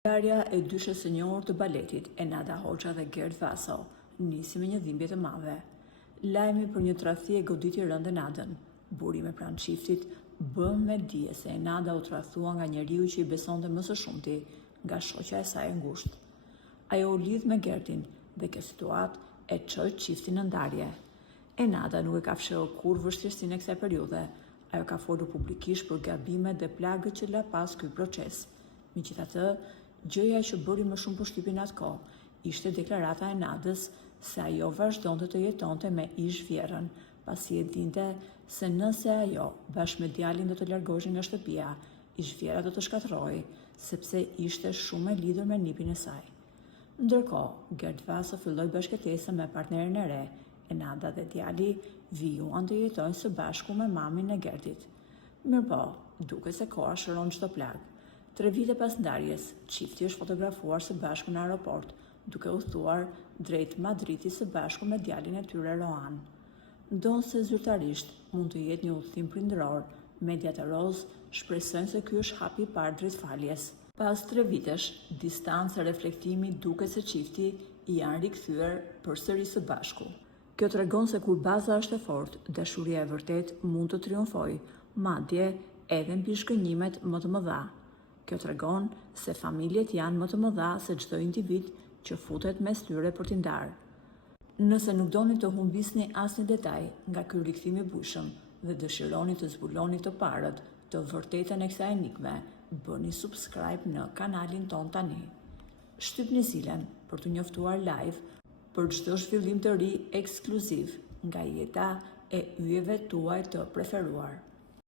Ngjarja e dyshës së njohur të baletit, Enada Hoxha dhe Gerd Vaso, nisi me një dhimbje të madhe. Lajmi për një tradhti e goditi rënd Enadën. Burime pranë çiftit bën me dije se Enada u tradhtua nga njeriu që i besonte më së shumti, nga shoqja e saj e ngushtë. Ajo u lidh me Gerdin dhe kjo situatë e çoi çiftin në ndarje. Enada nuk e ka fshehur kurrë vështirësinë e kësaj periudhe. Ajo ka folur publikisht për gabimet dhe plagët që la pas ky proces. Megjithatë, gjëja që bëri më shumë përshtypjen atë kohë ishte deklarata e Enadës se ajo vazhdonte të jetonte me ish vjerën, pasi e dinte se nëse ajo bashkë me djalin do të largoheshin nga shtëpia, ish vjera do të shkatërrohej, sepse ishte shumë e lidhur me nipin e saj. Ndërkohë, Gerd Vaso filloi bashkëtesën me partnerin e re. Enada dhe djali vijuan të jetojnë së bashku me mamin e Gerdit. Mirëpo, duket se koha shëron çdo plagë. 3 vite pas ndarjes, çifti është fotografuar së bashku në aeroport, duke udhëtuar drejt Madridit së bashku me djalin e tyre Roan. Ndonse zyrtarisht mund të jetë një udhëtim prindëror, mediat e roz shpresojnë se ky është hapi i parë drejt faljes. Pas 3 vitesh, distancë e reflektimi duket se çifti i janë rikthyer përsëri së bashku. Kjo tregon se kur baza është e fortë, dashuria e vërtet mund të triumfojë, madje edhe mbi shkënjimet më të mëdha. Kjo tregon se familjet janë më të mëdha se çdo individ që futet mes tyre për t'i ndarë. Nëse nuk doni të humbisni asnjë detaj nga ky rikthim i bujshëm dhe dëshironi të zbuloni të parët të vërtetën e kësaj enigme, bëni subscribe në kanalin ton tani. Shtypni zilen për të njoftuar live për çdo zhvillim të ri ekskluziv nga jeta e yjeve tuaj të preferuar.